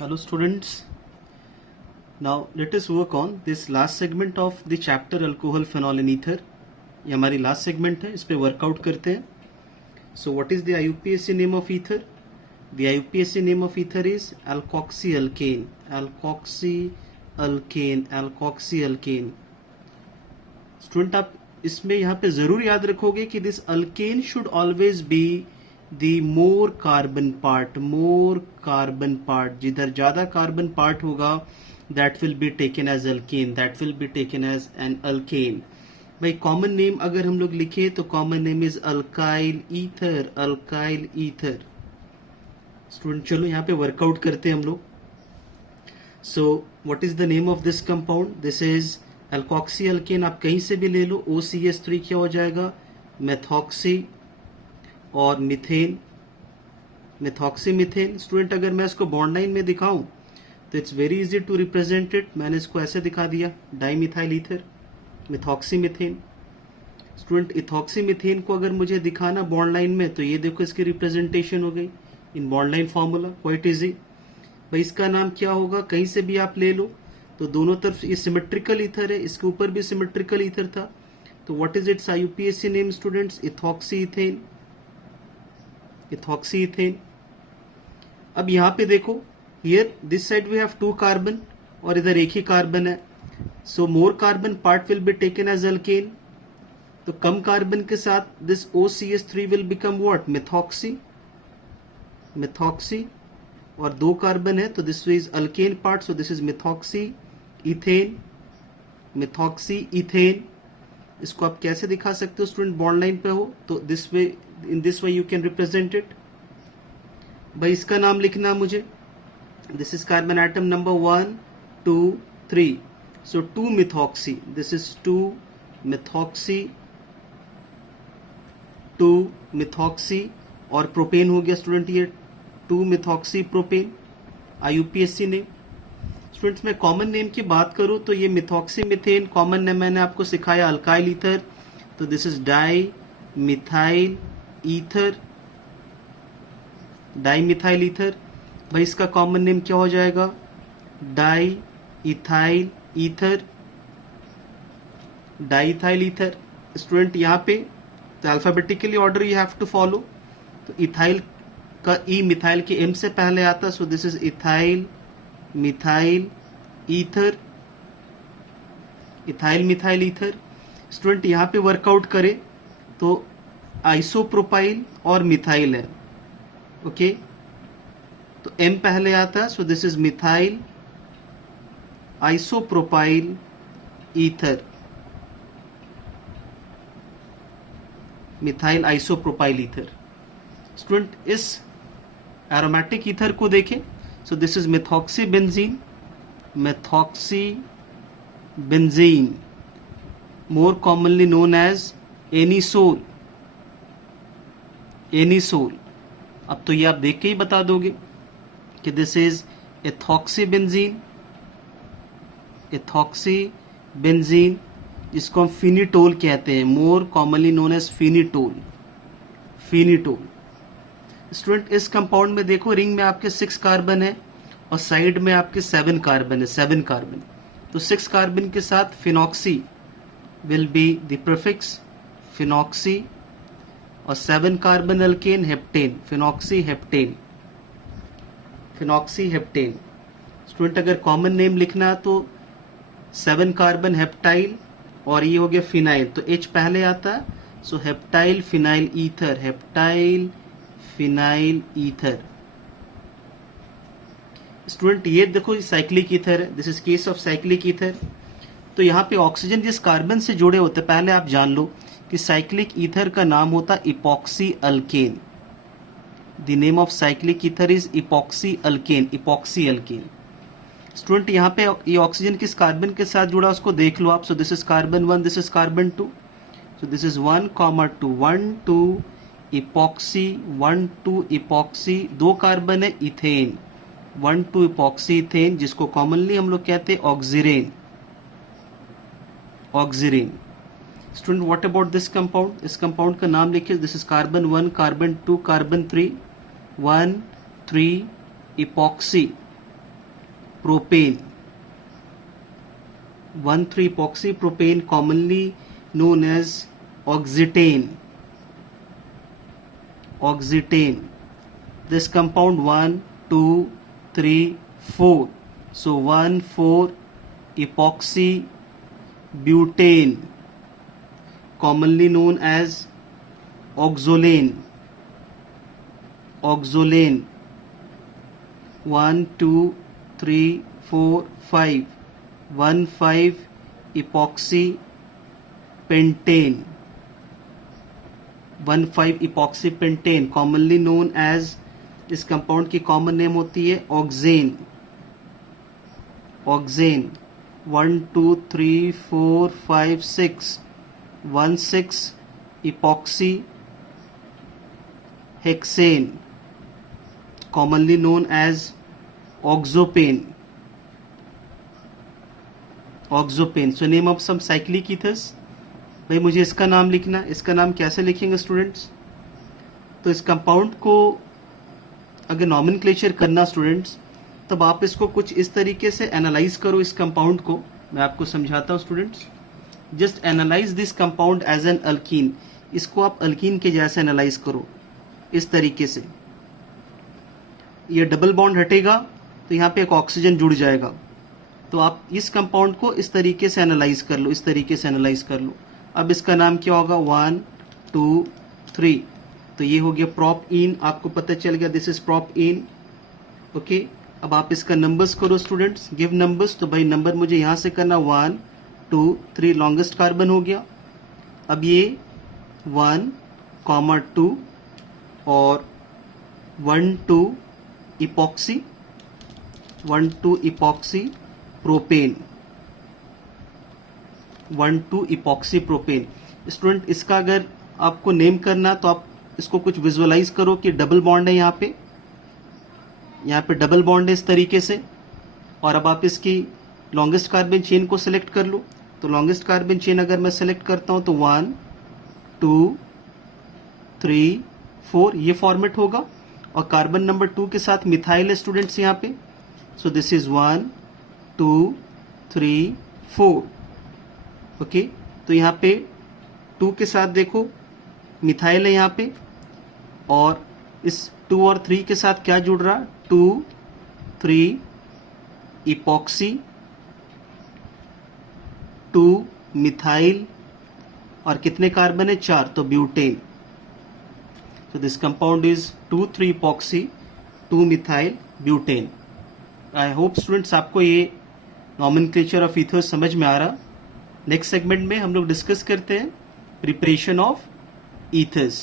Hello students, now let us work on this last segment of the chapter alcohol phenol and ether. ये हमारी last segment है, इस पे workout करते हैं. So what is the IUPAC name of ether? The IUPAC name of ether is alkoxyalkane. Alkoxyalkane. Student आप इसमें यहाँ पे जरूर याद रखोगे कि this alkane should always be the more carbon part. जिधर ज्यादा carbon part होगा that will be taken as alkane. That will be taken as an alkane. भाई कॉमन नेम अगर हम लोग लिखे तो common name is alkyl ether. Student चलो यहाँ पे वर्कआउट करते हैं हम लोग. So what is the name of this compound? This is alkoxy alkane. आप कहीं से भी ले लो. OCS3 क्या हो जाएगा? मेथॉक्सी और मिथेन. Methoxy methane. स्टूडेंट अगर मैं इसको बॉन्ड लाइन में दिखाऊं तो it's very easy to represent it. मैंने इसको ऐसे दिखा दिया, dimethyl ether, methoxy methane. Student ethoxy methane को अगर मुझे दिखाना बॉन्ड लाइन में तो ये देखो इसकी रिप्रेजेंटेशन हो गई in bond line formula. Quite easy. भाई इसका नाम क्या होगा? कहीं से भी आप ले लो तो दोनों तरफ ये सिमेट्रिकल ईथर है, इसके ऊपर भी सिमेट्रिकल ईथर था. तो what is its IUPAC name students? Ethoxy ethane. अब यहां पे देखो, here this side we have 2 carbon और इधर एक ही कार्बन है. So more carbon part will be taken as alkane. तो कम कार्बन के साथ this OCS3 will become what? Methoxy. और 2 कार्बन है तो this is alkane part. So this is methoxy ethane. इसको आप कैसे दिखा सकते हो स्टूडेंट? बॉन्ड लाइन पे हो तो this way, in this way you can represent it. भाई इसका नाम लिखना मुझे. This is carbon atom number 1 2 3. So 2-methoxy. This is 2-methoxy और प्रोपेन हो गया स्टूडेंट ये 2-methoxy propane. IUPAC name. Students मैं कॉमन नेम की बात करूं तो ये मिथॉक्सी मिथेन कॉमन नेम मैंने आपको सिखाया अल्काइल ईथर. तो दिस इज डाईमिथाइल ईथर. भाई इसका कॉमन नेम क्या हो जाएगा? Diethyl ether. स्टूडेंट यहाँ पे तो alphabetically order you have to follow. तो इथाइल का ई मिथाइल के एम से पहले आता. So this is ethyl methyl ether. Student यहाँ पे वर्कआउट करे तो आइसोप्रोपाइल और मिथाइल है. ओके तो एम पहले आता. So this is methyl isopropyl ether. Methyl isopropyl ether. Student इस एरोमेटिक ईथर को देखें. So this is methoxy benzene more commonly known as anisole. अब तो ये आप देख के ही बता दोगे कि दिस इज एथॉक्सी बेंजीन जिसको हम फिनिटोल कहते हैं, more commonly known as phenetole. Student इस कंपाउंड में देखो रिंग में आपके 6 कार्बन है और साइड में आपके 7 कार्बन है. 7 कार्बन तो 6 कार्बन के साथ phenoxy will be the prefix phenoxy और 7 carbon alkane heptane phenoxy heptane. Student अगर कॉमन नेम लिखना है तो 7 कार्बन हेप्टाइल और ये हो गया फिनाइल. तो H पहले आता है. सो हेप्टाइल फिनाइल ईथर. स्टूडेंट ये देखो साइक्लिक ईथर है. This is case of cyclic ether. तो यहाँ पे ऑक्सीजन जिस कार्बन से जुड़े होते हैं पहले आप जान लो कि साइक्लिक ईथर का नाम होता epoxy alkane. The name of cyclic ether is epoxy alkane. Student यहाँ पे ये ऑक्सीजन किस कार्बन के साथ जुड़ा उसको देख लो आप. So this is carbon 1, this is carbon 2. So this is 1, 2 1 2 epoxy 1 2 epoxy. 2 carbon है इथेन 1 2 इपॉक्सी इथेन जिसको कॉमनली हम लोग कहते हैं oxirane. Student what about this compound? इस कंपाउंड का नाम लिखिए. This is carbon 1 carbon 2 carbon 3 1 3 epoxy propane. 1,3-epoxypropane, commonly known as oxetane. Oxetane. This compound 1, 2, 3, 4. So 1,4-epoxybutane, commonly known as oxolane. Oxolane. 1, 2, 3, 4, 5. 1,5-epoxypentane. 1,5-epoxypentane, commonly known as, इस compound की common name होती है ऑक्सेन. ऑक्सेन. 1, 2, 3, 4, 5, 6. 1,6-epoxyhexane, commonly known as oxopane. Oxopane. So name of some cyclic ethers. भाई मुझे इसका नाम लिखना, इसका नाम कैसे लिखेंगे स्टूडेंट्स? तो इस कंपाउंड को अगर नॉमेनक्लेचर करना स्टूडेंट्स, तब आप इसको कुछ इस तरीके से एनालाइज करो. इस कंपाउंड को मैं आपको समझाता हूँ students. Just analyse this compound as an alkene. इसको आप अल्कीन के जैसे एनालाइज करो इस तरीके से. ये डबल बॉन्ड हटेगा तो यहाँ पे एक ऑक्सीजन जुड़ जाएगा. तो आप इस कंपाउंड को इस तरीके से एनालाइज कर लो, इस तरीके से एनालाइज कर लो. अब इसका नाम क्या होगा? 1, 2, 3. तो ये हो गया प्रोप इन. आपको पता चल गया this is prop in. Okay. अब आप इसका नंबर्स करो स्टूडेंट्स, गिव नंबर्स. तो भाई नंबर मुझे यहाँ से करना 1, 2, 3. लॉन्गेस्ट कार्बन हो गया. अब ये 1, 2 और 1, 2 epoxy, 1, 2 epoxy propane, 1, 2 epoxy propane. Student इसका अगर आपको नेम करना तो आप इसको कुछ विजुअलाइज करो कि डबल बॉन्ड है यहाँ पे डबल बॉन्ड है इस तरीके से. और अब आप इसकी लॉन्गेस्ट कार्बन चेन को सिलेक्ट कर लो. तो लॉन्गेस्ट कार्बन चेन अगर मैं सिलेक्ट करता हूं तो 1, 2, 3, 4 ये फॉर्मेट होगा. और कार्बन नंबर 2 के साथ मिथाइल है स्टूडेंट्स यहाँ पे. सो दिस इज 1, 2, 3, 4. ओके. तो यहाँ पे 2 के साथ देखो मिथाइल है यहाँ पे. और इस 2 और 3 के साथ क्या जुड़ रहा? 2, 3 इपॉक्सी, 2 मिथाइल और कितने कार्बन है? 4. तो butane. So this compound is 2,3-epoxy 2-methyl butane. I hope students आपको ये nomenclature of ethers समझ में आ रहा. नेक्स्ट सेगमेंट में हम लोग डिस्कस करते हैं प्रिपरेशन ऑफ ethers.